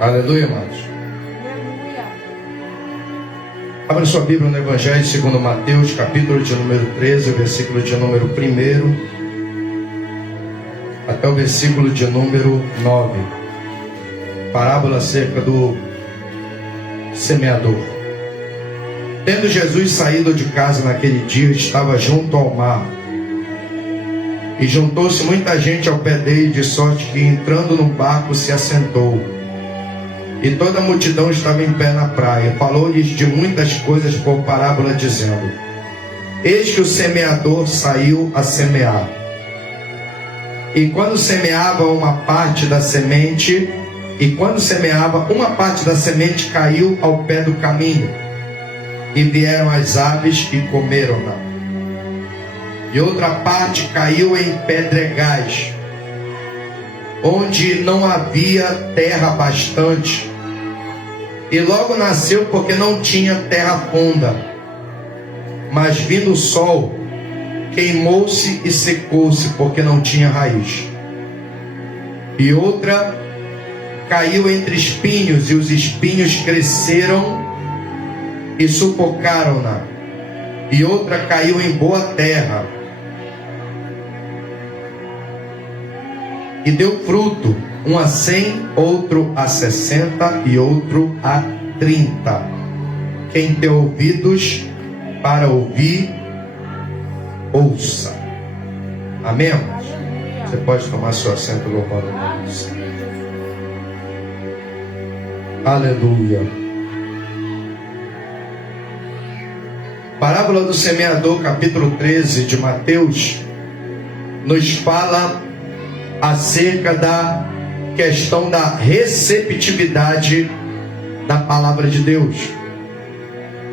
Aleluia, amados. Aleluia. Abra sua Bíblia no Evangelho segundo Mateus, capítulo de número 13, versículo de número 1 até o versículo de número 9. Parábola acerca do semeador. Tendo Jesus saído de casa naquele dia, estava junto ao mar. E juntou-se muita gente ao pé dele, de sorte que, entrando no barco, se assentou. E toda a multidão estava em pé na praia. Falou-lhes de muitas coisas por parábola, dizendo: Eis que o semeador saiu a semear. E quando semeava uma parte da semente, uma parte da semente caiu ao pé do caminho. E vieram as aves e comeram-na. E outra parte caiu em pedregais, onde não havia terra bastante, e logo nasceu porque não tinha terra funda. Mas vindo o sol, queimou-se e secou-se, porque não tinha raiz. E outra caiu entre espinhos, e os espinhos cresceram e sufocaram-na. E outra caiu em boa terra, e deu fruto, um a 100, outro a 60 e outro a 30. Quem tem ouvidos para ouvir, ouça. Amém? Você pode tomar seu assento louvando a Deus. Aleluia. Parábola do semeador, capítulo 13 de Mateus, nos fala acerca da questão da receptividade da palavra de Deus.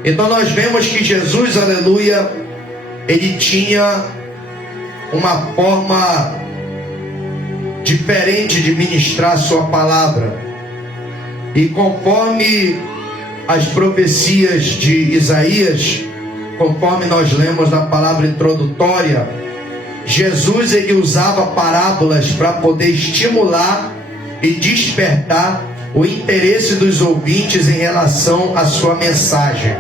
Então nós vemos que Jesus, aleluia, ele tinha uma forma diferente de ministrar a sua palavra. E conforme as profecias de Isaías, conforme nós lemos na palavra introdutória, Jesus ele usava parábolas para poder estimular e despertar o interesse dos ouvintes em relação à sua mensagem.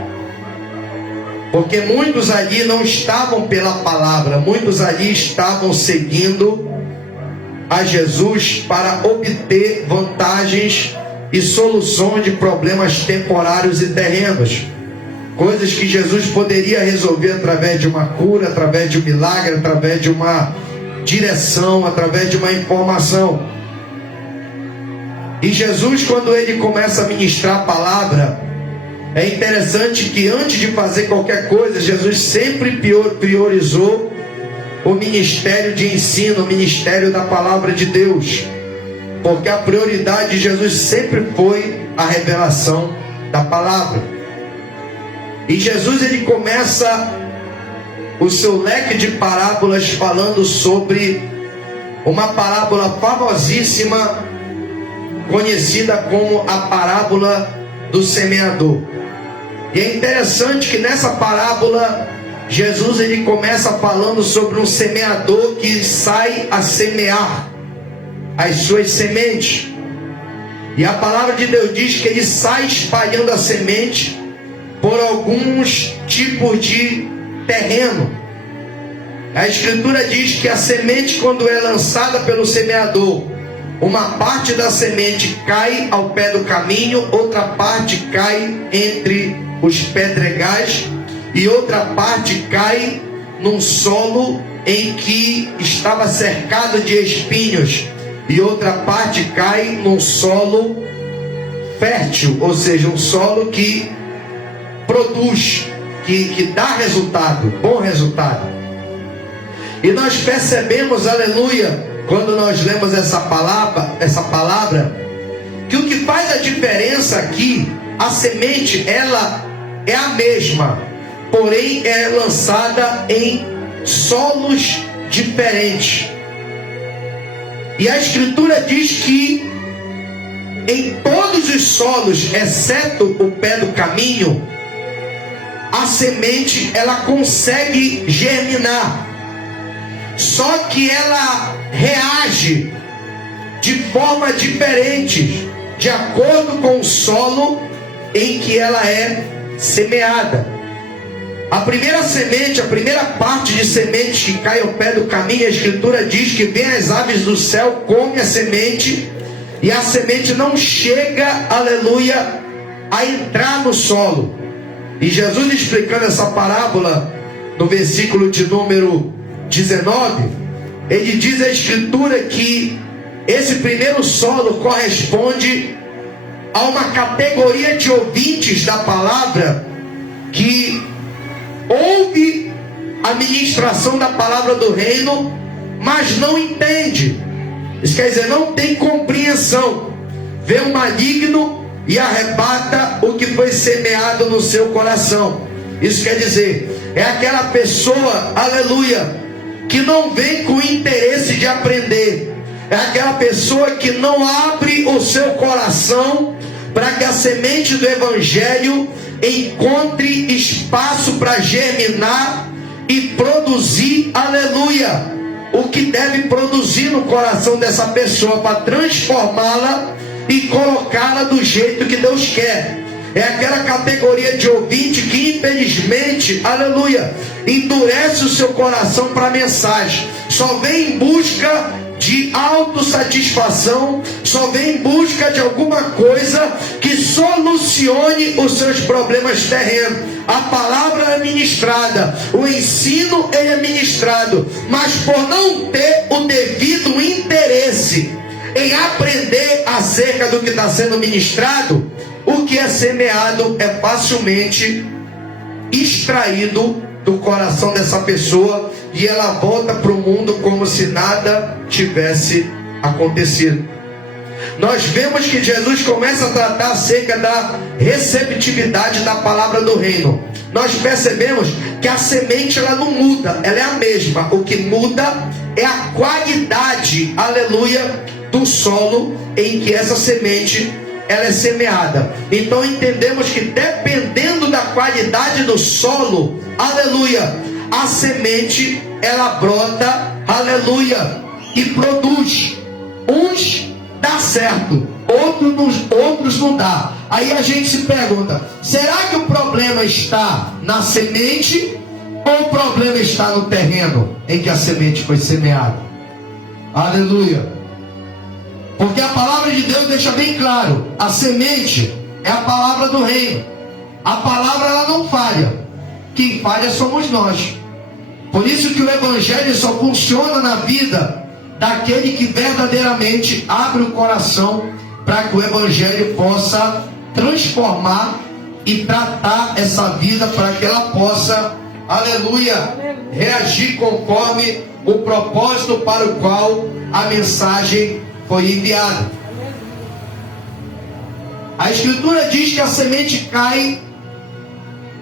Porque muitos ali não estavam pela palavra, muitos ali estavam seguindo a Jesus para obter vantagens e soluções de problemas temporários e terrenos. Coisas que Jesus poderia resolver através de uma cura, através de um milagre, através de uma direção, através de uma informação. E Jesus, quando ele começa a ministrar a palavra, é interessante que antes de fazer qualquer coisa, Jesus sempre priorizou o ministério de ensino, o ministério da palavra de Deus. Porque a prioridade de Jesus sempre foi a revelação da palavra. E Jesus ele começa o seu leque de parábolas falando sobre uma parábola famosíssima, conhecida como a parábola do semeador. E é interessante que nessa parábola Jesus ele começa falando sobre um semeador que sai a semear as suas sementes. E a palavra de Deus diz que ele sai espalhando a semente por alguns tipos de terreno. A Escritura diz que a semente, quando é lançada pelo semeador, uma parte da semente cai ao pé do caminho, outra parte cai entre os pedregais e outra parte cai num solo em que estava cercado de espinhos, e outra parte cai num solo fértil, ou seja, um solo que produz, que dá resultado, bom resultado. E nós percebemos, aleluia, quando nós lemos essa palavra, que o que faz a diferença aqui, a semente, ela é a mesma, porém é lançada em solos diferentes. E a Escritura diz que em todos os solos, exceto o pé do caminho, a semente ela consegue germinar. Só que ela reage de forma diferente de acordo com o solo em que ela é semeada. A primeira semente, a primeira parte de semente que cai ao pé do caminho, a Escritura diz que vem as aves do céu, come a semente, e a semente não chega, aleluia, a entrar no solo. E Jesus, explicando essa parábola no versículo de número 19, ele diz a Escritura que esse primeiro solo corresponde a uma categoria de ouvintes da palavra que ouve a ministração da palavra do reino, mas não entende. Isso quer dizer, não tem compreensão. Vê o maligno e arrebata o que foi semeado no seu coração. Isso quer dizer, é aquela pessoa, aleluia, que não vem com interesse de aprender. É aquela pessoa que não abre o seu coração para que a semente do evangelho encontre espaço para germinar e produzir, aleluia, o que deve produzir no coração dessa pessoa para transformá-la e colocá-la do jeito que Deus quer. É aquela categoria de ouvinte que infelizmente, aleluia, endurece o seu coração para a mensagem, só vem em busca de autossatisfação, só vem em busca de alguma coisa que solucione os seus problemas terrenos. A palavra é ministrada, o ensino é ministrado, mas por não ter o devido interesse em aprender acerca do que está sendo ministrado, o que é semeado é facilmente extraído do coração dessa pessoa e ela volta para o mundo como se nada tivesse acontecido. Nós vemos que Jesus começa a tratar acerca da receptividade da palavra do reino. Nós percebemos que a semente ela não muda, ela é a mesma. O que muda é a qualidade, aleluia, do solo em que essa semente ela é semeada. Então entendemos que dependendo da qualidade do solo, aleluia, a semente ela brota, aleluia, e produz. Uns dá certo, outros não dá. Aí a gente se pergunta, será que o problema está na semente ou o problema está no terreno em que a semente foi semeada? Aleluia. Porque a palavra de Deus deixa bem claro, a semente é a palavra do reino. A palavra ela não falha, quem falha somos nós. Por isso que o evangelho só funciona na vida daquele que verdadeiramente abre o coração para que o evangelho possa transformar e tratar essa vida para que ela possa, aleluia, reagir conforme o propósito para o qual a mensagem foi enviada. A Escritura diz que a semente cai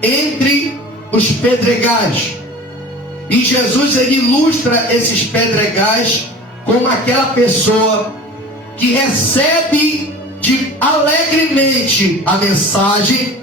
entre os pedregais. E Jesus ele ilustra esses pedregais como aquela pessoa que recebe alegremente a mensagem.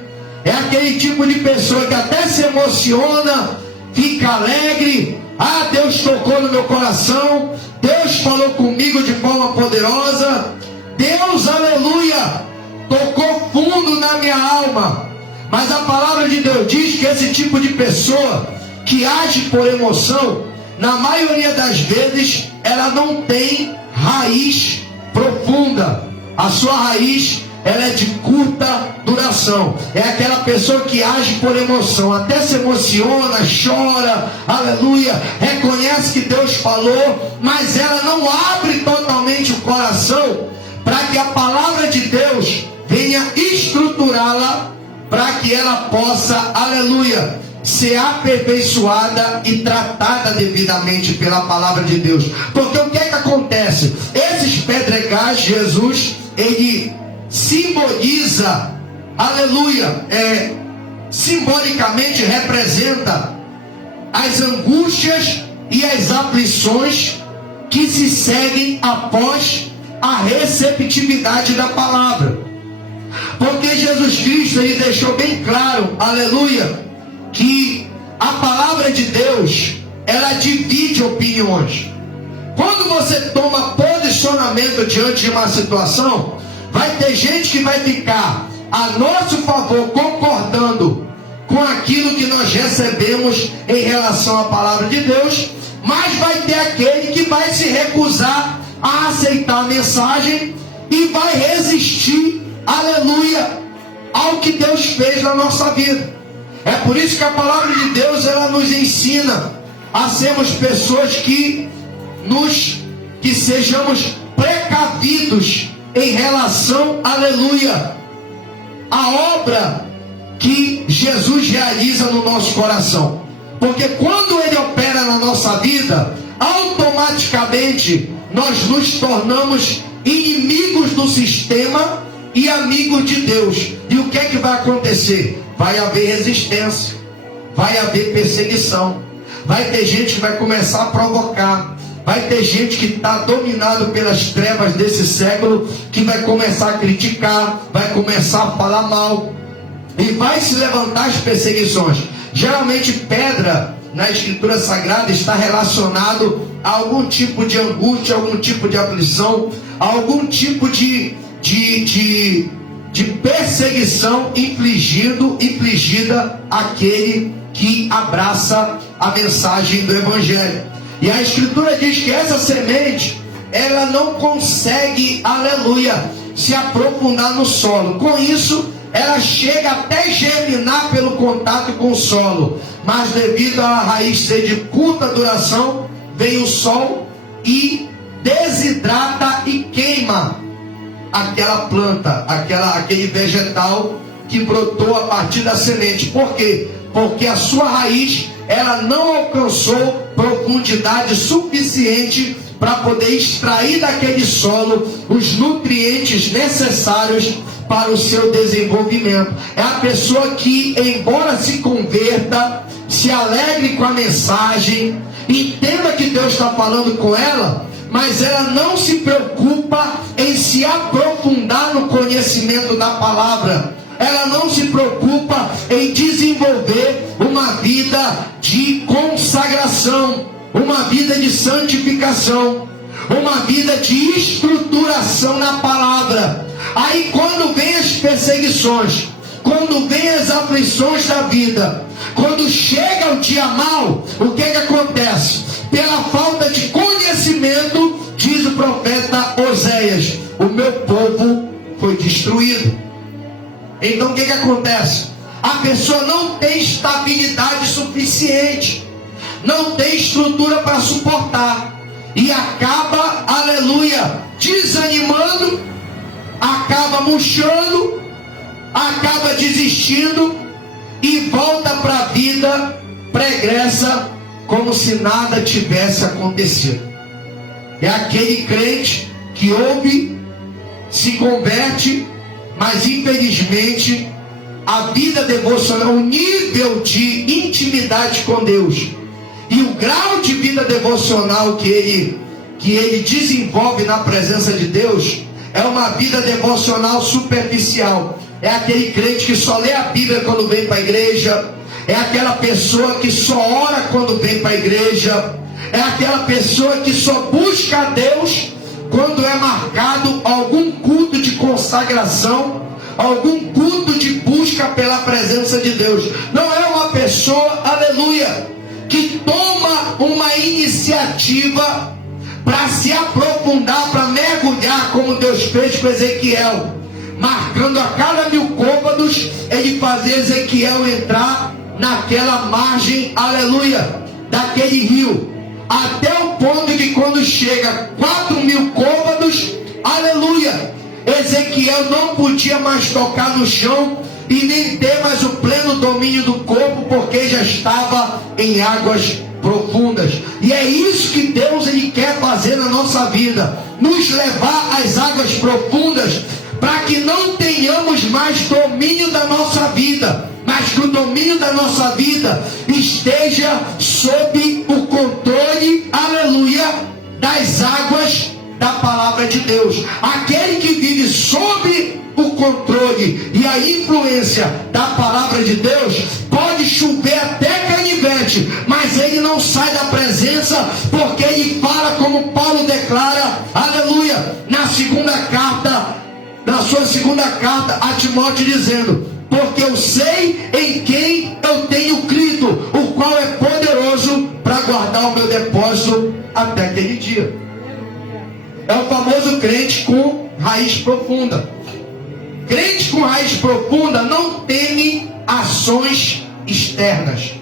É aquele tipo de pessoa que até se emociona, fica alegre. Ah, Deus tocou no meu coração, Deus falou comigo de forma poderosa, Deus, aleluia, tocou fundo na minha alma. Mas a palavra de Deus diz que esse tipo de pessoa que age por emoção, na maioria das vezes, ela não tem raiz profunda. A sua raiz, ela é de curta duração. É aquela pessoa que age por emoção, até se emociona, chora, aleluia, reconhece que Deus falou, mas ela não abre totalmente o coração para que a palavra de Deus venha estruturá-la, para que ela possa, aleluia, ser aperfeiçoada e tratada devidamente pela palavra de Deus. Porque o que é que acontece? Esses pedregais, Jesus, ele simboliza, aleluia, simbolicamente representa as angústias e as aflições que se seguem após a receptividade da palavra. Porque Jesus Cristo, ele deixou bem claro, aleluia, que a palavra de Deus, ela divide opiniões. Quando você toma posicionamento diante de uma situação, Vai ter gente que vai ficar a nosso favor, concordando com aquilo que nós recebemos em relação à palavra de Deus, mas vai ter aquele que vai se recusar a aceitar a mensagem e vai resistir, aleluia, ao que Deus fez na nossa vida. É por isso que a palavra de Deus, ela nos ensina a sermos pessoas que sejamos precavidos em relação, aleluia, à obra que Jesus realiza no nosso coração. Porque quando Ele opera na nossa vida, automaticamente nós nos tornamos inimigos do sistema e amigos de Deus. E o que é que vai acontecer? Vai haver resistência, vai haver perseguição, vai ter gente que vai começar a provocar, vai ter gente que está dominado pelas trevas desse século, que vai começar a criticar, vai começar a falar mal, e vai se levantar as perseguições. Geralmente pedra na Escritura Sagrada está relacionado a algum tipo de angústia, algum tipo de aflição, algum tipo de perseguição infligida àquele que abraça a mensagem do Evangelho. E a Escritura diz que essa semente, ela não consegue, aleluia, se aprofundar no solo. Com isso, ela chega até germinar pelo contato com o solo, mas devido à raiz ser de curta duração, vem o sol e desidrata e queima aquela planta, aquele vegetal que brotou a partir da semente. Por quê? Porque a sua raiz, ela não alcançou profundidade suficiente para poder extrair daquele solo os nutrientes necessários para o seu desenvolvimento. É a pessoa que, embora se converta, se alegre com a mensagem, entenda que Deus está falando com ela, mas ela não se preocupa em se aprofundar no conhecimento da palavra. Ela não se preocupa em desenvolver uma vida de consagração, uma vida de santificação, uma vida de estruturação na palavra. Aí quando vem as perseguições, quando vem as aflições da vida, quando chega o dia mau, o que acontece? Pela falta de conhecimento, diz o profeta Oséias, o meu povo foi destruído. Então o que acontece? A pessoa não tem estabilidade suficiente, não tem estrutura para suportar, e acaba, aleluia, desanimando, acaba murchando, acaba desistindo e volta para a vida pregressa como se nada tivesse acontecido. É aquele crente que ouve, se converte, mas infelizmente a vida devocional, o nível de intimidade com Deus e o grau de vida devocional que ele desenvolve na presença de Deus é uma vida devocional superficial. É aquele crente que só lê a Bíblia quando vem para a igreja, é aquela pessoa que só ora quando vem para a igreja, é aquela pessoa que só busca a Deus quando é marcado algum culto de consagração, algum culto de busca pela presença de Deus. Não é uma pessoa, aleluia, que toma uma iniciativa para se aprofundar, para mergulhar, como Deus fez com Ezequiel, marcando a cada 1000 côvados, ele fazia Ezequiel entrar naquela margem, aleluia, daquele rio, até o ponto que quando chega 4.000 côvados, aleluia, Ezequiel não podia mais tocar no chão e nem ter mais o pleno domínio do corpo, porque já estava em águas profundas. E é isso que Deus ele quer fazer na nossa vida, nos levar às águas profundas, para que não tenhamos mais domínio da nossa vida, mas que o domínio da nossa vida esteja sob o controle, aleluia, das águas da palavra de Deus. Aquele que vive sob o controle e a influência da palavra de Deus, pode chover até canivete, mas ele não sai da presença, porque ele fala como Paulo declara, aleluia, na segunda carta na sua segunda carta a Timóteo, dizendo: porque eu sei em quem eu tenho crido, o qual é poderoso para guardar o meu depósito até aquele dia. É o famoso crente com raiz profunda. Crente com raiz profunda não teme ações externas.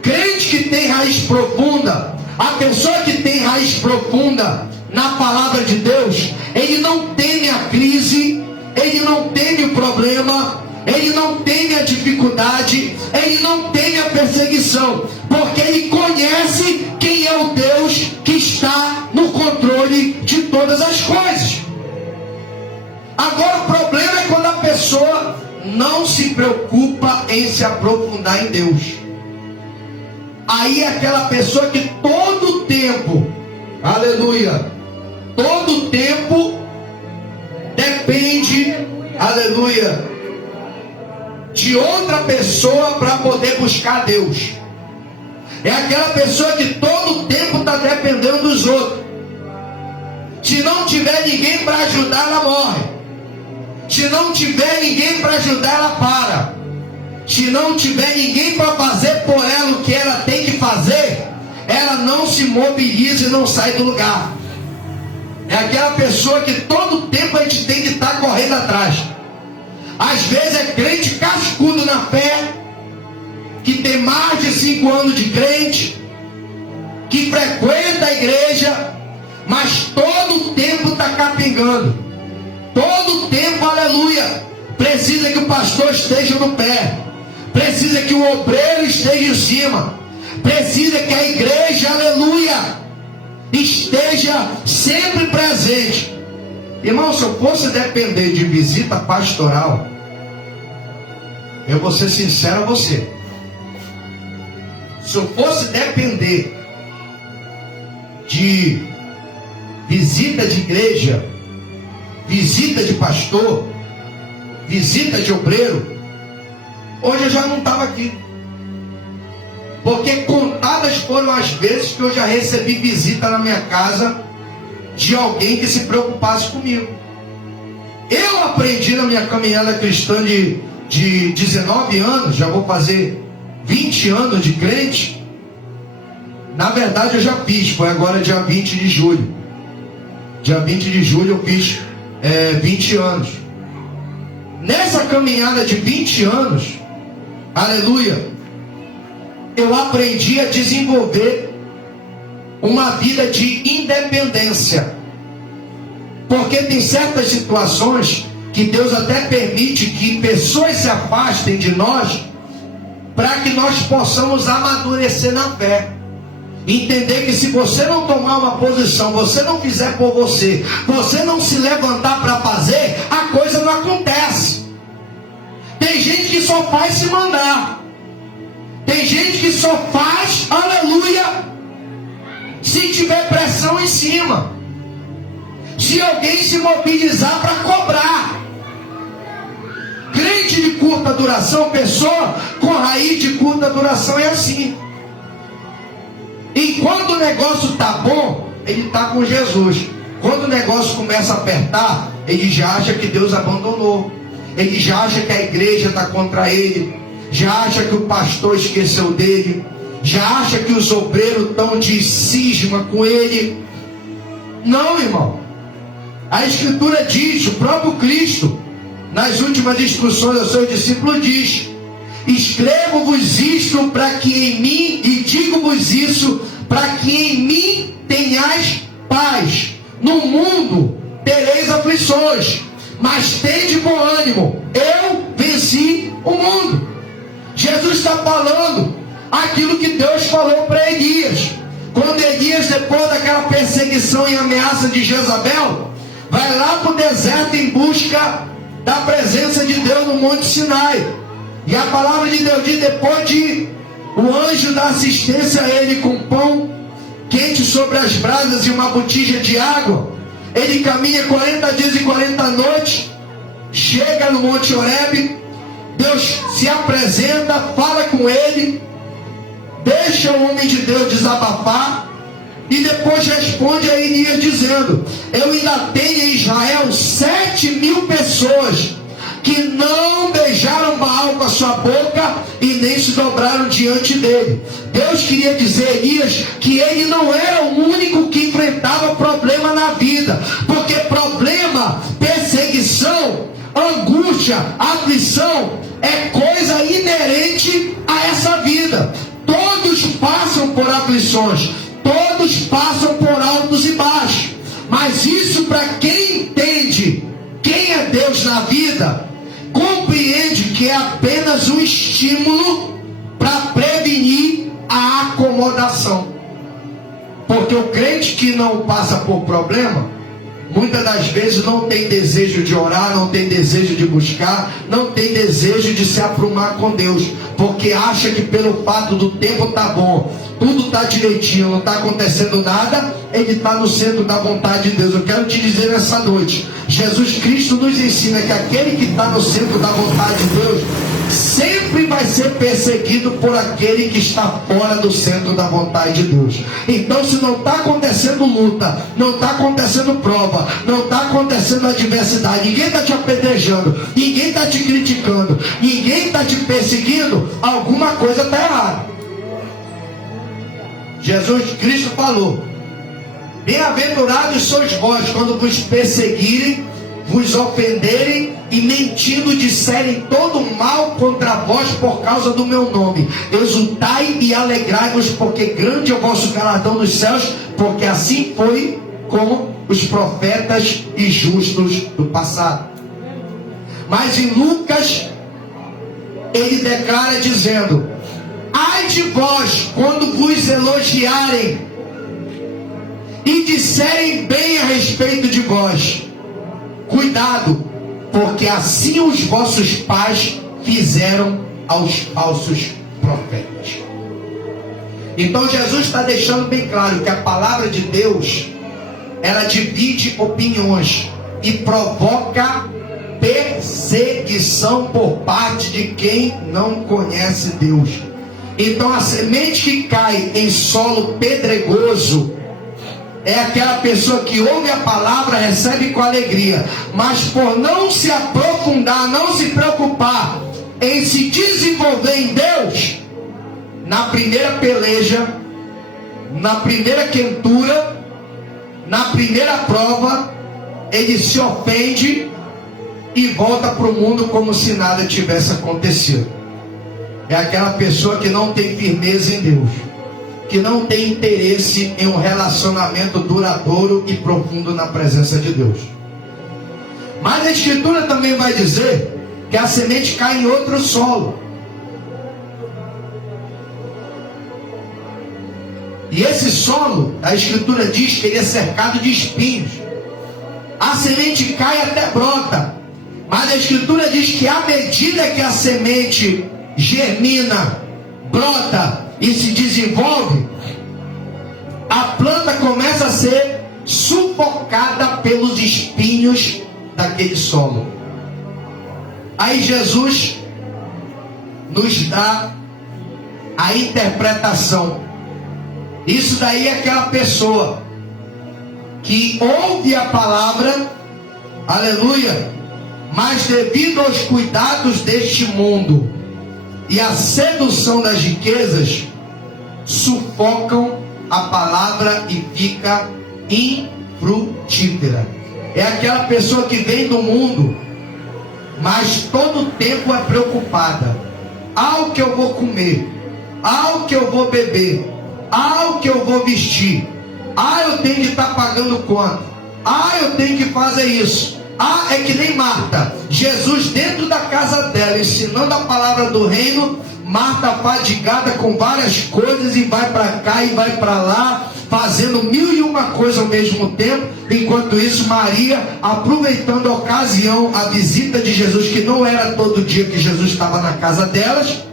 Crente que tem raiz profunda, a pessoa que tem raiz profunda na palavra de Deus, ele não teme a crise, ele não teme o problema, ele não teme a dificuldade, ele não teme a perseguição, porque ele conhece quem é o Deus que está no controle de todas as coisas. Agora o problema é quando a pessoa não se preocupa em se aprofundar em Deus. Aí é aquela pessoa que todo tempo, aleluia, todo tempo depende, aleluia, de outra pessoa para poder buscar Deus. É aquela pessoa que todo tempo está dependendo dos outros. Se não tiver ninguém para ajudar, ela morre. Se não tiver ninguém para ajudar, ela para. Se não tiver ninguém para fazer por ela o que ela tem que fazer, ela não se mobiliza e não sai do lugar. É aquela pessoa que todo tempo a gente tem que estar correndo atrás. Às vezes é crente cascudo na fé, que tem mais de 5 anos de crente, que frequenta a igreja, mas todo o tempo está capingando. Todo o tempo, aleluia, precisa que o pastor esteja no pé, precisa que o obreiro esteja em cima, precisa que a igreja, aleluia, esteja sempre presente. Irmão, se eu fosse depender de visita pastoral, eu vou ser sincero a você. Se eu fosse depender de visita de igreja, visita de pastor, visita de obreiro, hoje eu já não estava aqui. Porque contadas foram as vezes que eu já recebi visita na minha casa de alguém que se preocupasse comigo. Eu aprendi na minha caminhada cristã de 19 anos, já vou fazer 20 anos de crente. Na verdade eu já fiz, foi agora dia 20 de julho. Dia 20 de julho eu fiz 20 anos. Nessa caminhada de 20 anos, aleluia, eu aprendi a desenvolver uma vida de independência. Porque tem certas situações que Deus até permite que pessoas se afastem de nós, para que nós possamos amadurecer na fé. Entender que se você não tomar uma posição, você não fizer por você, você não se levantar para fazer, a coisa não acontece. Tem gente que só faz se mandar. Tem gente que só faz, aleluia, se tiver pressão em cima. Se alguém se mobilizar para cobrar. Crente de curta duração, pessoa com raiz de curta duração, é assim. Enquanto o negócio está bom, ele está com Jesus. Quando o negócio começa a apertar, ele já acha que Deus abandonou. Ele já acha que a igreja está contra ele. Já acha que o pastor esqueceu dele. Já acha que os obreiros estão de cisma com ele. Não, irmão. A Escritura diz, o próprio Cristo, nas últimas instruções ao seu discípulo, diz: escrevo-vos isto para que em mim, e digo-vos isso para que em mim tenhais paz. No mundo tereis aflições, mas tende bom ânimo, eu venci o mundo. Jesus está falando aquilo que Deus falou para Elias. Quando Elias, depois daquela perseguição e ameaça de Jezabel, vai lá para o deserto em busca da presença de Deus no Monte Sinai. E a palavra de Deus diz: depois de o anjo dar assistência a ele com pão quente sobre as brasas e uma botija de água, ele caminha 40 dias e 40 noites, chega no Monte Horebe, Deus se apresenta, fala com ele, deixa o homem de Deus desabafar, E depois responde a Elias dizendo: eu ainda tenho em Israel 7.000 pessoas que não beijaram Baal com a sua boca e nem se dobraram diante dele. Deus queria dizer a Elias que ele não era o único que enfrentava problema na vida, porque problema, perseguição, angústia, aflição é coisa inerente a essa vida. Todos passam por aflições, todos passam por altos e baixos, mas isso, para quem entende quem é Deus na vida, compreende que é apenas um estímulo para prevenir a acomodação. Porque o crente que não passa por problema, muitas das vezes não tem desejo de orar, não tem desejo de buscar, não tem desejo de se aprumar com Deus, porque acha que pelo fato do tempo tá bom, tudo tá direitinho, não tá acontecendo nada, ele está no centro da vontade de Deus. Eu quero te dizer nessa noite, Jesus Cristo nos ensina que aquele que está no centro da vontade de Deus sempre vai ser perseguido por aquele que está fora do centro da vontade de Deus. Então, se não está acontecendo luta, não está acontecendo prova, não está acontecendo adversidade, ninguém está te apedrejando, ninguém está te criticando, ninguém está te perseguindo, alguma coisa está errada. Jesus Cristo falou: bem-aventurados sois vós quando vos perseguirem, vos ofenderem e mentindo disserem todo mal contra vós por causa do meu nome. Exultai e alegrai-vos, porque grande é o vosso galardão nos céus, porque assim foi com os profetas e justos do passado. Mas em Lucas ele declara dizendo: ai de vós quando vos elogiarem e disserem bem a respeito de vós. Cuidado, porque assim os vossos pais fizeram aos falsos profetas. Então Jesus está deixando bem claro que a palavra de Deus, ela divide opiniões e provoca perseguição por parte de quem não conhece Deus. Então a semente que cai em solo pedregoso é aquela pessoa que ouve a palavra, recebe com alegria, mas por não se aprofundar, não se preocupar em se desenvolver em Deus, na primeira peleja, na primeira quentura, na primeira prova, ele se ofende e volta para o mundo como se nada tivesse acontecido. É aquela pessoa que não tem firmeza em Deus, que não tem interesse em um relacionamento duradouro e profundo na presença de Deus. Mas a Escritura também vai dizer que a semente cai em outro solo. E esse solo, a Escritura diz que ele é cercado de espinhos. A semente cai até brota, mas a Escritura diz que à medida que a semente germina, brota e se desenvolve, a planta começa a ser sufocada pelos espinhos daquele solo. Aí Jesus nos dá a interpretação. Isso daí é aquela pessoa que ouve a palavra, aleluia, mas devido aos cuidados deste mundo e a sedução das riquezas, sufocam a palavra e fica infrutífera. É aquela pessoa que vem do mundo, mas todo o tempo é preocupada. O que eu vou comer, o que eu vou beber, o que eu vou vestir, eu tenho que estar pagando quanto, eu tenho que fazer isso. É que nem Marta, Jesus dentro da casa dela, ensinando a palavra do reino, Marta fadigada com várias coisas, e vai para cá e vai para lá, fazendo 1001 coisas ao mesmo tempo. Enquanto isso, Maria, aproveitando a ocasião, a visita de Jesus, que não era todo dia que Jesus estava na casa delas,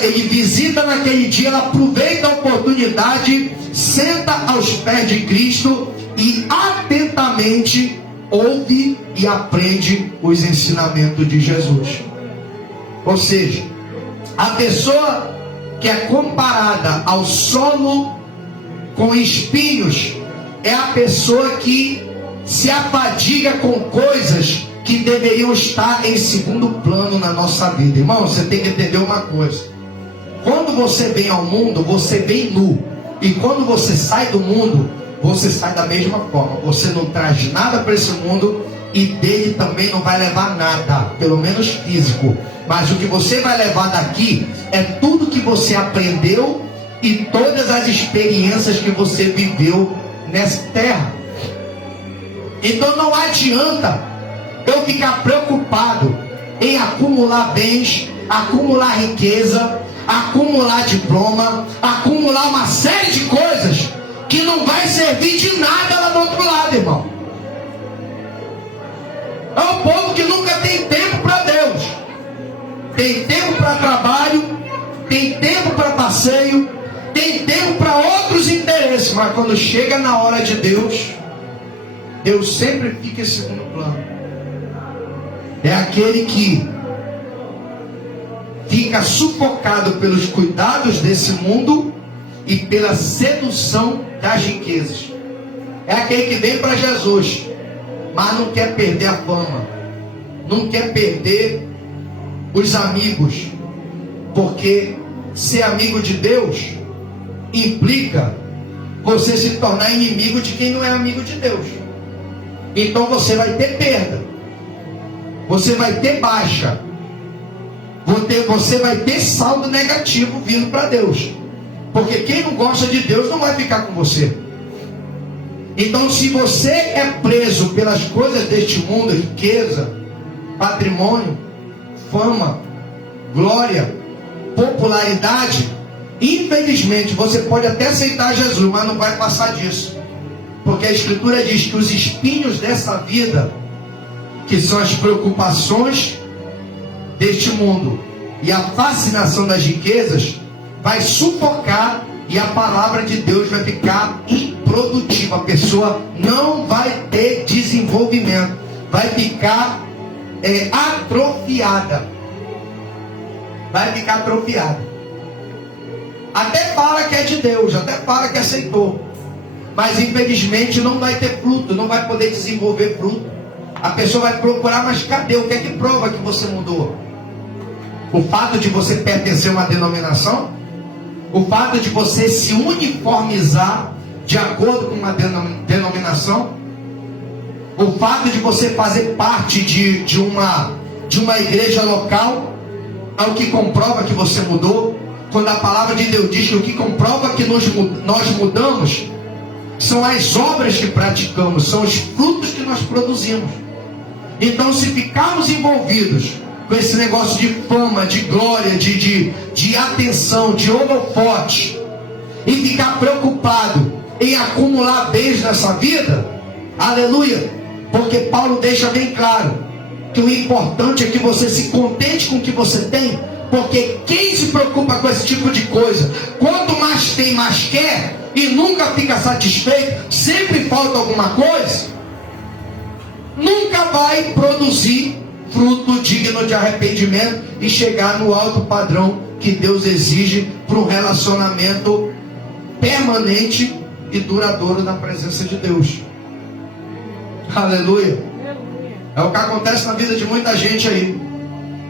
ele visita naquele dia, ela aproveita a oportunidade, senta aos pés de Cristo e atentamente ouve e aprende os ensinamentos de Jesus. Ou seja, a pessoa que é comparada ao solo com espinhos é a pessoa que se afadiga com coisas que deveriam estar em segundo plano na nossa vida. Irmão, você tem que entender uma coisa. Quando você vem ao mundo, você vem nu. E quando você sai do mundo, você sai da mesma forma. Você não traz nada para esse mundo e dele também não vai levar nada, pelo menos físico. Mas o que você vai levar daqui é tudo que você aprendeu e todas as experiências que você viveu nessa terra. Então não adianta eu ficar preocupado em acumular bens, acumular riqueza, acumular diploma, acumular uma série de coisas que não vai servir de nada lá do outro lado, irmão. É um povo que nunca tem tempo para Deus. Tem tempo para trabalho, tem tempo para passeio, tem tempo para outros interesses, mas quando chega na hora de Deus, Deus sempre fica em segundo plano. É aquele que fica sufocado pelos cuidados desse mundo e pela sedução das riquezas. É aquele que vem para Jesus, mas não quer perder a fama, não quer perder os amigos, porque ser amigo de Deus implica você se tornar inimigo de quem não é amigo de Deus. Então você vai ter perda, você vai ter baixa, você vai ter saldo negativo vindo para Deus, porque quem não gosta de Deus não vai ficar com você. Então, se você é preso pelas coisas deste mundo, riqueza, patrimônio, fama, glória, popularidade, infelizmente você pode até aceitar Jesus, mas não vai passar disso, porque a Escritura diz que os espinhos dessa vida, que são as preocupações deste mundo e a fascinação das riquezas, vai sufocar e a palavra de Deus vai ficar improdutiva. A pessoa não vai ter desenvolvimento, vai ficar atrofiada. Vai ficar atrofiada. Até fala que é de Deus, até fala que aceitou, mas infelizmente não vai ter fruto, não vai poder desenvolver fruto. A pessoa vai procurar, mas cadê? O que é que prova que você mudou? O fato de você pertencer a uma denominação? O fato de você se uniformizar de acordo com uma denominação? O fato de você fazer parte de uma igreja local é o que comprova que você mudou? Quando a palavra de Deus diz que o que comprova que nós mudamos são as obras que praticamos, são os frutos que nós produzimos. Então, se ficarmos envolvidos com esse negócio de fama, de glória, de atenção, de holofote, e ficar preocupado em acumular bens nessa vida, aleluia, porque Paulo deixa bem claro que o importante é que você se contente com o que você tem, porque quem se preocupa com esse tipo de coisa, quanto mais tem, mais quer, e nunca fica satisfeito, sempre falta alguma coisa, nunca vai produzir fruto digno de arrependimento e chegar no alto padrão que Deus exige para um relacionamento permanente e duradouro na presença de Deus. Aleluia. É o que acontece na vida de muita gente aí.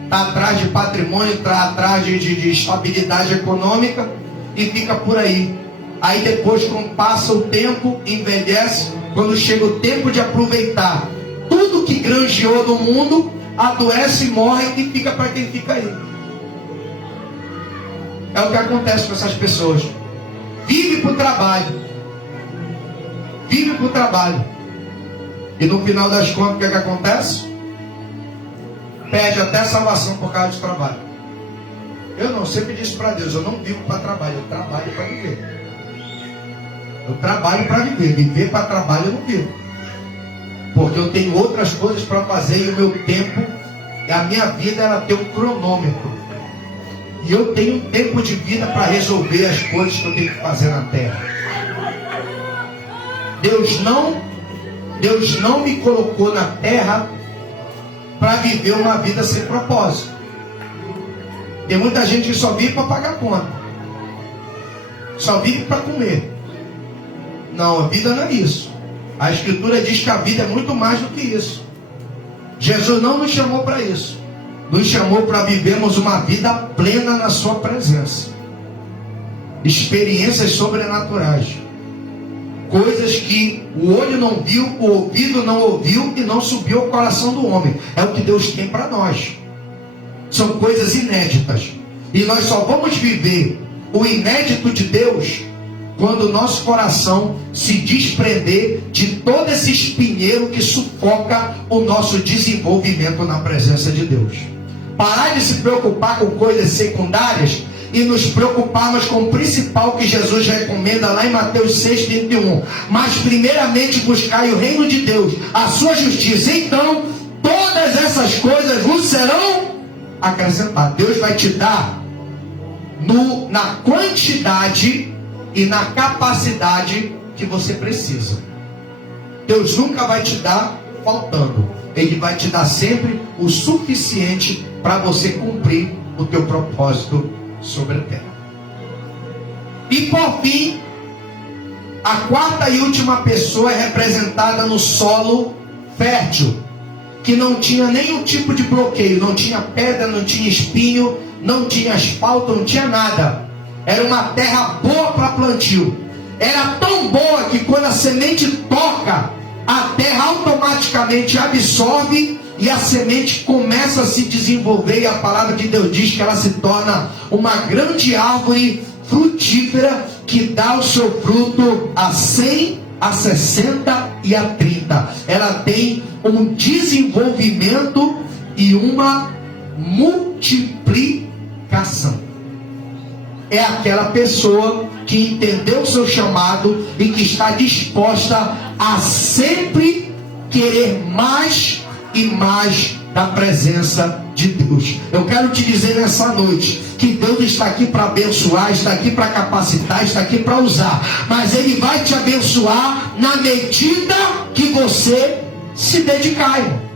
Está atrás de patrimônio, está atrás de estabilidade econômica e fica por aí. Aí depois, quando passa o tempo, envelhece, quando chega o tempo de aproveitar tudo que granjeou do mundo, adoece e morre e fica para quem fica aí. É o que acontece com essas pessoas. Vive para o trabalho. Vive para o trabalho. E no final das contas, o que é que acontece? Perde até salvação por causa do trabalho. Eu não sempre disse para Deus, eu não vivo para trabalho, eu trabalho para viver. Eu trabalho para viver. Viver para trabalho eu não vivo. Porque eu tenho outras coisas para fazer e o meu tempo, e a minha vida, ela tem um cronômetro. E eu tenho um tempo de vida para resolver as coisas que eu tenho que fazer na terra. Deus não me colocou na terra para viver uma vida sem propósito. Tem muita gente que só vive para pagar conta, só vive para comer, Não, a vida não é isso. A Escritura diz que a vida é muito mais do que isso. Jesus não nos chamou para isso. Nos chamou para vivermos uma vida plena na sua presença. Experiências sobrenaturais. Coisas que o olho não viu, o ouvido não ouviu e não subiu ao coração do homem. É o que Deus tem para nós. São coisas inéditas. E nós só vamos viver o inédito de Deus quando o nosso coração se desprender de todo esse espinheiro que sufoca o nosso desenvolvimento na presença de Deus. Parar de se preocupar com coisas secundárias e nos preocuparmos com o principal que Jesus recomenda lá em Mateus 6:31. Mas primeiramente buscai o reino de Deus, a sua justiça. Então todas essas coisas vos serão acrescentadas. Deus vai te dar na quantidade e na capacidade que você precisa. Deus nunca vai te dar faltando. Ele vai te dar sempre o suficiente para você cumprir o teu propósito sobre a terra. E por fim, a quarta e última pessoa é representada no solo fértil, que não tinha nenhum tipo de bloqueio, não tinha pedra, não tinha espinho, não tinha asfalto, não tinha nada. Era uma terra boa para plantio. Era tão boa que quando a semente toca, a terra automaticamente absorve e a semente começa a se desenvolver. E a palavra de Deus diz que ela se torna uma grande árvore frutífera que dá o seu fruto a 100, a 60 e a 30. Ela tem um desenvolvimento e uma multiplicação. É aquela pessoa que entendeu o seu chamado e que está disposta a sempre querer mais e mais da presença de Deus. Eu quero te dizer nessa noite que Deus está aqui para abençoar, está aqui para capacitar, está aqui para usar, mas Ele vai te abençoar na medida que você se dedicar, irmão.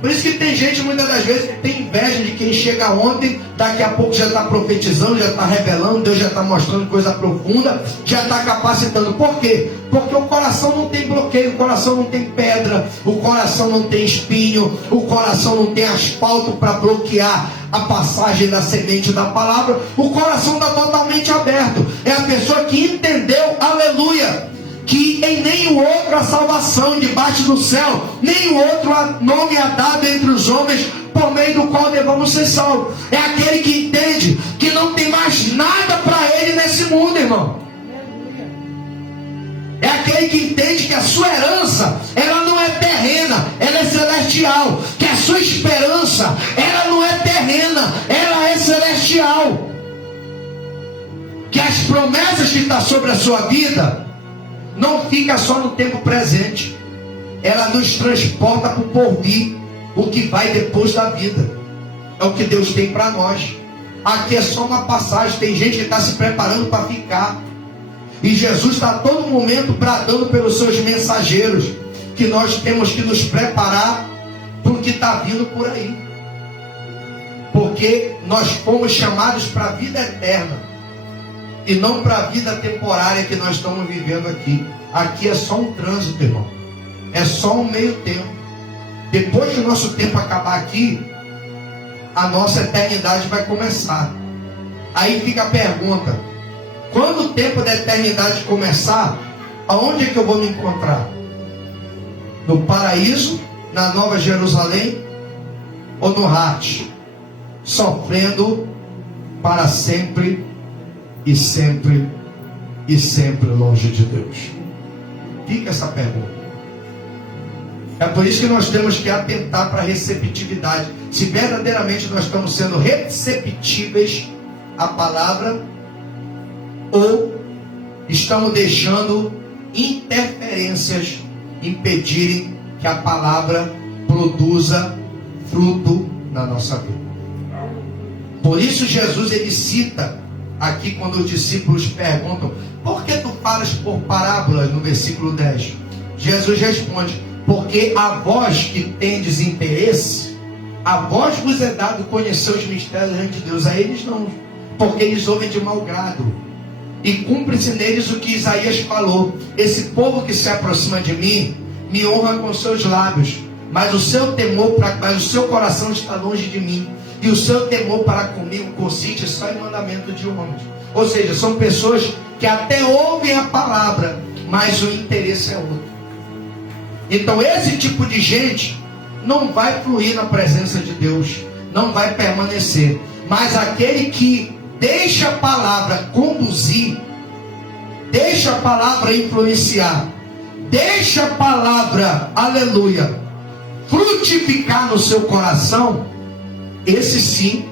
Por isso que tem gente muitas das vezes que tem inveja de quem chega ontem, daqui a pouco já está profetizando, já está revelando, Deus já está mostrando coisa profunda, já está capacitando. Por quê? Porque o coração não tem bloqueio, o coração não tem pedra, o coração não tem espinho, o coração não tem asfalto para bloquear a passagem da semente da palavra. O coração está totalmente aberto. É a pessoa que entendeu, aleluia, que em nenhum outro há salvação debaixo do céu, nenhum outro nome é dado entre os homens por meio do qual devamos ser salvos. É aquele que entende que não tem mais nada para ele nesse mundo, irmão. É aquele que entende que a sua herança, ela não é terrena, ela é celestial. Que a sua esperança, ela não é terrena, ela é celestial. Que as promessas que estão sobre a sua vida não fica só no tempo presente. Ela nos transporta para o porvir, o que vai depois da vida. É o que Deus tem para nós. Aqui é só uma passagem. Tem gente que está se preparando para ficar. E Jesus está a todo momento bradando pelos seus mensageiros que nós temos que nos preparar para o que está vindo por aí. Porque nós fomos chamados para a vida eterna e não para a vida temporária que nós estamos vivendo aqui. Aqui é só um trânsito, irmão. É só um meio tempo. Depois que o nosso tempo acabar aqui, a nossa eternidade vai começar. Aí fica a pergunta: quando o tempo da eternidade começar, aonde é que eu vou me encontrar? No paraíso, na Nova Jerusalém, ou no Hades, sofrendo para sempre e sempre e sempre longe de Deus? Fica essa pergunta. É por isso que nós temos que atentar para a receptividade. Se verdadeiramente nós estamos sendo receptíveis à palavra, ou estamos deixando interferências impedirem que a palavra produza fruto na nossa vida. Por isso Jesus, ele cita aqui quando os discípulos perguntam: por que tu falas por parábolas? No versículo 10, Jesus responde: porque a vós que tendes interesse, a vós vos é dado conhecer os mistérios de Deus, a eles não, porque eles ouvem de mau grado. e cumpre-se neles o que Isaías falou: esse povo que se aproxima de mim, me honra com seus lábios, mas o seu coração está longe de mim, e o seu temor para comigo consiste só em mandamento de homens. Ou seja, são pessoas que até ouvem a palavra, mas o interesse é outro. Então esse tipo de gente não vai fluir na presença de Deus, não vai permanecer. Mas aquele que deixa a palavra conduzir, deixa a palavra influenciar, deixa a palavra, aleluia, frutificar no seu coração, esse sim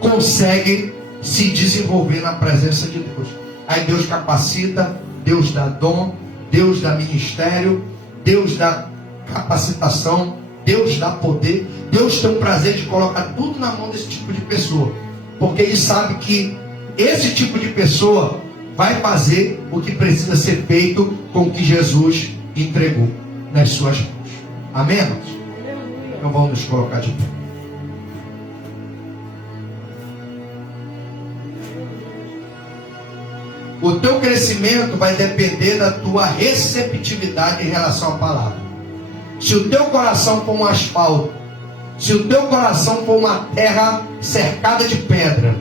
consegue se desenvolver na presença de Deus. Aí Deus capacita, Deus dá dom, Deus dá ministério, Deus dá capacitação, Deus dá poder. Deus tem o prazer de colocar tudo na mão desse tipo de pessoa, porque Ele sabe que esse tipo de pessoa vai fazer o que precisa ser feito com o que Jesus entregou nas suas mãos. Amém, irmãos? Então vamos nos colocar de pé. O teu crescimento vai depender da tua receptividade em relação à palavra. Se o teu coração for um asfalto, se o teu coração for uma terra cercada de pedra,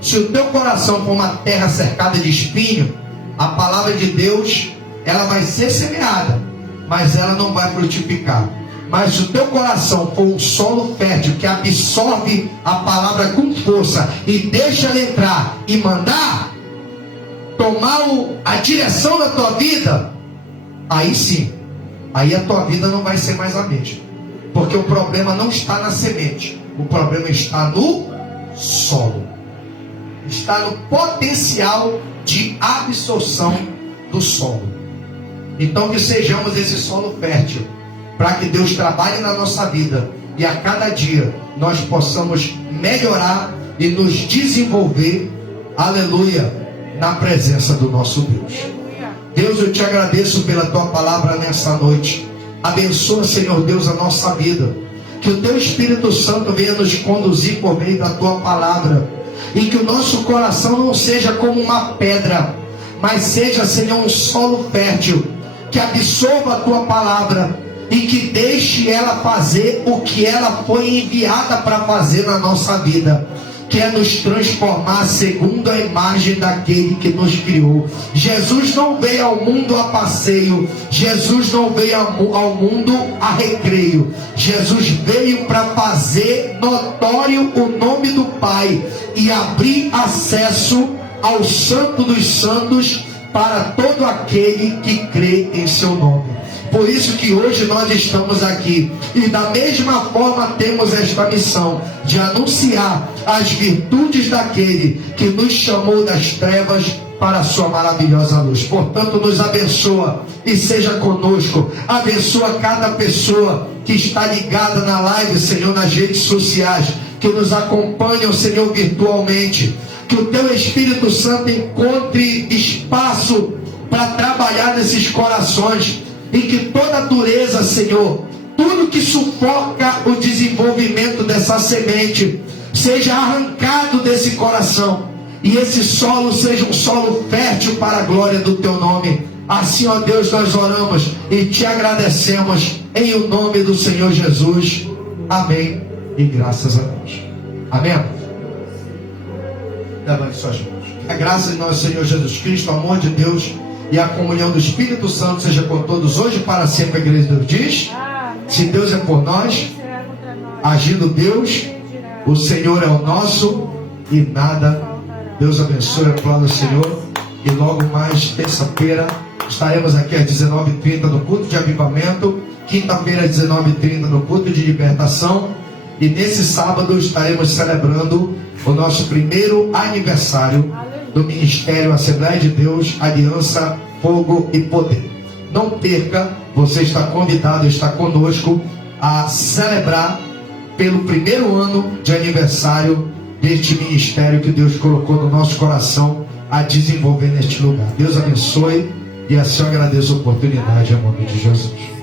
se o teu coração for uma terra cercada de espinho, a palavra de Deus, ela vai ser semeada, mas ela não vai frutificar. Mas se o teu coração for um solo fértil, que absorve a palavra com força e deixa ela entrar e mandar tomar a direção da tua vida, aí sim, aí a tua vida não vai ser mais a mesma. Porque o problema não está na semente, o problema está no solo, está no potencial de absorção do solo. Então que sejamos esse solo fértil, para que Deus trabalhe na nossa vida e a cada dia nós possamos melhorar e nos desenvolver, aleluia, na presença do nosso Deus. Deus, eu te agradeço pela tua palavra nessa noite. Abençoa, Senhor Deus, a nossa vida. Que o teu Espírito Santo venha nos conduzir por meio da tua palavra. E que o nosso coração não seja como uma pedra, mas seja, Senhor, um solo fértil, que absorva a tua palavra e que deixe ela fazer o que ela foi enviada para fazer na nossa vida, que é nos transformar segundo a imagem daquele que nos criou. Jesus não veio ao mundo a passeio, Jesus não veio ao mundo a recreio. Jesus veio para fazer notório o nome do Pai e abrir acesso ao Santo dos Santos para todo aquele que crê em seu nome. Por isso que hoje nós estamos aqui, e da mesma forma temos esta missão de anunciar as virtudes daquele que nos chamou das trevas para a sua maravilhosa luz. Portanto, nos abençoa e seja conosco. Abençoa cada pessoa que está ligada na live, Senhor, nas redes sociais, que nos acompanham, Senhor, virtualmente. Que o teu Espírito Santo encontre espaço para trabalhar nesses corações, e que toda dureza, Senhor, tudo que sufoca o desenvolvimento dessa semente, seja arrancado desse coração, e esse solo seja um solo fértil para a glória do teu nome. Assim, ó Deus, nós oramos e te agradecemos em o nome do Senhor Jesus. Amém e graças a Deus. Amém. Levante suas mãos. A graça de nosso Senhor Jesus Cristo, o amor de Deus e a comunhão do Espírito Santo seja com todos hoje e para sempre. A igreja de Deus diz: amém. Se Deus é por nós, agindo Deus, o Senhor é o nosso e nada. Deus abençoe, aplauda o Senhor. E logo mais, terça-feira, estaremos aqui às 19h30 no culto de avivamento. Quinta-feira às 19h30 no culto de libertação. E nesse sábado estaremos celebrando o nosso primeiro aniversário do Ministério Assembleia de Deus, Aliança, Fogo e Poder. Não perca, você está convidado, está conosco a celebrar pelo primeiro ano de aniversário deste ministério que Deus colocou no nosso coração a desenvolver neste lugar. Deus abençoe e assim eu agradeço a oportunidade em nome de Jesus.